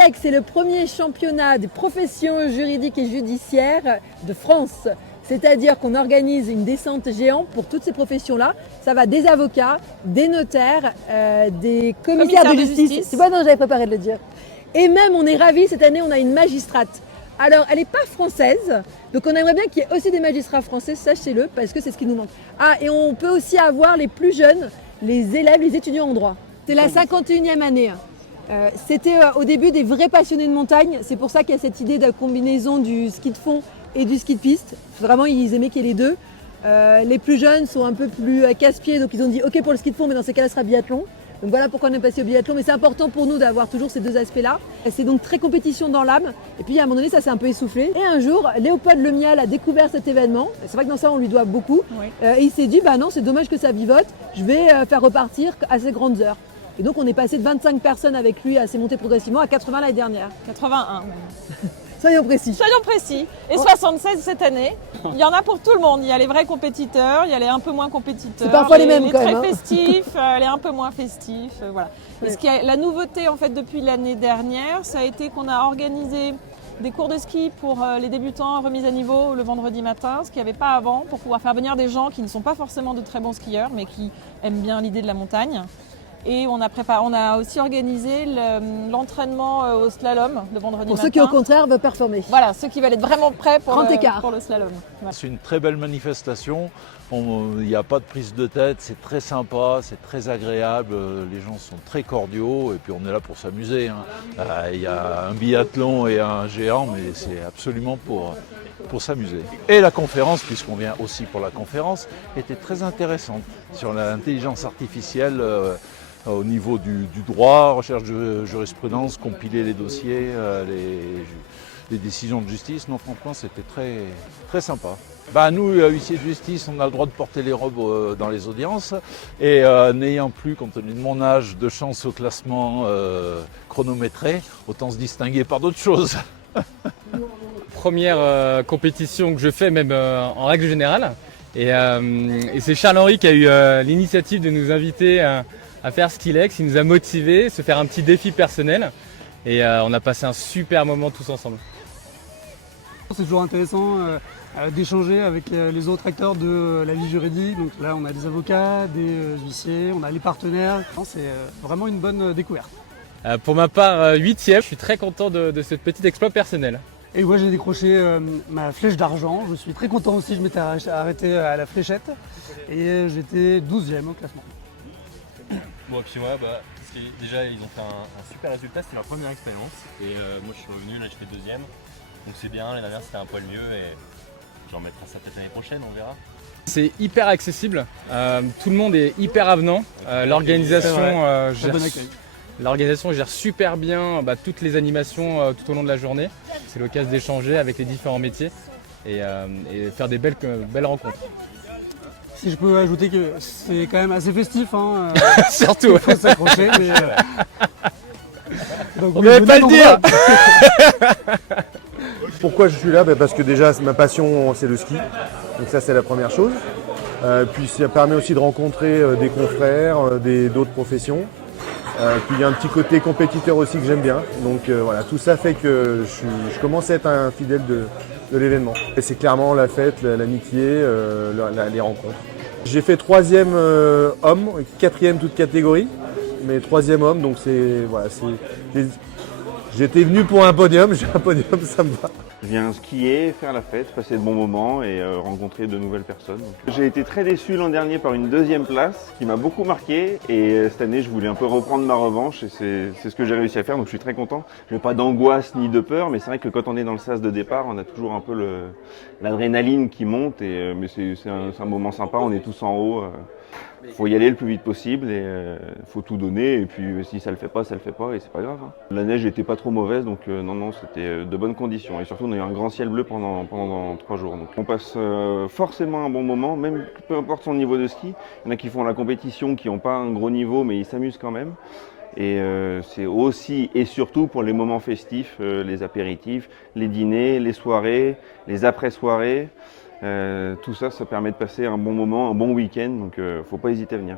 l'ELEC, c'est le premier championnat des professions juridiques et judiciaires de France. C'est-à-dire qu'on organise une descente géante pour toutes ces professions-là. Ça va des avocats, des notaires, des commissaires de justice. C'est pas non, j'avais préparé de le dire. Et même, on est ravis, cette année, on a une magistrate. Alors, elle n'est pas française, donc on aimerait bien qu'il y ait aussi des magistrats français, sachez-le, parce que c'est ce qui nous manque. Ah, et on peut aussi avoir les plus jeunes, les élèves, les étudiants en droit. C'est la 51e année. C'était au début des vrais passionnés de montagne. C'est pour ça qu'il y a cette idée de combinaison du ski de fond et du ski de piste. Vraiment, ils aimaient qu'il y ait les deux. Les plus jeunes sont un peu plus casse-pieds, donc ils ont dit OK pour le ski de fond, mais dans ces cas-là, ce sera biathlon. Donc voilà pourquoi on est passé au biathlon, mais c'est important pour nous d'avoir toujours ces deux aspects-là. C'est donc très compétition dans l'âme. Et puis à un moment donné, ça s'est un peu essoufflé. Et un jour, Léopold Lemial a découvert cet événement. C'est vrai que dans ça, on lui doit beaucoup. Oui. Et il s'est dit, bah non, c'est dommage que ça vivote. Je vais faire repartir à ces grandes heures. Et donc on est passé de 25 personnes avec lui à s'est monté progressivement à 80 l'année dernière. 81. Soyons précis. Soyons précis. Et 76 cette année. Il y en a pour tout le monde. Il y a les vrais compétiteurs, il y a les un peu moins compétiteurs. C'est parfois les mêmes les quand très même. Festifs, les un peu moins festifs. Voilà. Et la nouveauté en fait depuis l'année dernière, ça a été qu'on a organisé des cours de ski pour les débutants, remise à niveau le vendredi matin, ce qu'il n'y avait pas avant, pour pouvoir faire venir des gens qui ne sont pas forcément de très bons skieurs, mais qui aiment bien l'idée de la montagne. Et on a aussi organisé l'entraînement au slalom le vendredi matin. Pour ceux qui au contraire veulent performer. Voilà, ceux qui veulent être vraiment prêts pour le slalom. Voilà. C'est une très belle manifestation. Il n'y a pas de prise de tête, c'est très sympa, c'est très agréable. Les gens sont très cordiaux et puis on est là pour s'amuser. Il y a un biathlon et un géant, mais c'est absolument pour s'amuser. Et la conférence, puisqu'on vient aussi pour la conférence, était très intéressante sur l'intelligence artificielle. Au niveau du droit, recherche de jurisprudence, compiler les dossiers, les décisions de justice. Non, franchement, c'était très, très sympa. Nous, huissiers de justice, on a le droit de porter les robes dans les audiences. Et n'ayant plus, compte tenu de mon âge, de chance au classement chronométré, autant se distinguer par d'autres choses. Première compétition que je fais, même en règle générale. Et c'est Charles-Henri qui a eu l'initiative de nous inviter à faire Skilex. Il nous a motivés, se faire un petit défi personnel et on a passé un super moment tous ensemble. C'est toujours intéressant d'échanger avec les autres acteurs de la vie juridique. Donc là on a des avocats, des huissiers, on a les partenaires. C'est vraiment une bonne découverte. Pour ma part, 8e, je suis très content de ce petit exploit personnel. Et moi j'ai décroché ma flèche d'argent, je suis très content aussi, je m'étais arrêté à la fléchette et j'étais 12e au classement. Bon, et puis ouais, déjà ils ont fait un super résultat, c'était leur première expérience et moi je suis revenu, là j'étais deuxième, donc c'est bien, l'année dernière c'était un poil mieux et j'en remettrai ça peut-être l'année prochaine, on verra. C'est hyper accessible, tout le monde est hyper avenant, l'organisation gère super bien toutes les animations tout au long de la journée. C'est l'occasion d'échanger avec les différents métiers et faire des belles rencontres. Si je peux ajouter que c'est quand même assez festif. Surtout. Il faut s'accrocher. Donc, on ne devait pas le dire. Pourquoi je suis là? Parce que déjà ma passion c'est le ski. Donc ça c'est la première chose. Puis ça permet aussi de rencontrer des confrères, d'autres professions. Puis il y a un petit côté compétiteur aussi que j'aime bien. Donc voilà, tout ça fait que je commence à être un fidèle de l'événement. Et c'est clairement la fête, l'amitié, les rencontres. J'ai fait 3e homme, 4e toute catégorie, mais 3e homme, donc j'étais venu pour un podium, j'ai un podium, ça me va. Je viens skier, faire la fête, passer de bons moments et rencontrer de nouvelles personnes. J'ai été très déçu l'an dernier par une 2e place qui m'a beaucoup marqué et cette année je voulais un peu reprendre ma revanche et c'est ce que j'ai réussi à faire, donc je suis très content. Je n'ai pas d'angoisse ni de peur, mais c'est vrai que quand on est dans le sas de départ, on a toujours un peu l'adrénaline qui monte, mais c'est un moment sympa, on est tous en haut. Faut y aller le plus vite possible et faut tout donner et puis si ça le fait pas et c'est pas grave. La neige était pas trop mauvaise donc non c'était de bonnes conditions et surtout on a eu un grand ciel bleu pendant 3 jours. Donc on passe forcément un bon moment, même peu importe son niveau de ski. Il y en a qui font la compétition qui n'ont pas un gros niveau mais ils s'amusent quand même. Et c'est aussi et surtout pour les moments festifs, les apéritifs, les dîners, les soirées, les après-soirées. Tout ça, ça permet de passer un bon moment, un bon week-end, donc faut pas hésiter à venir.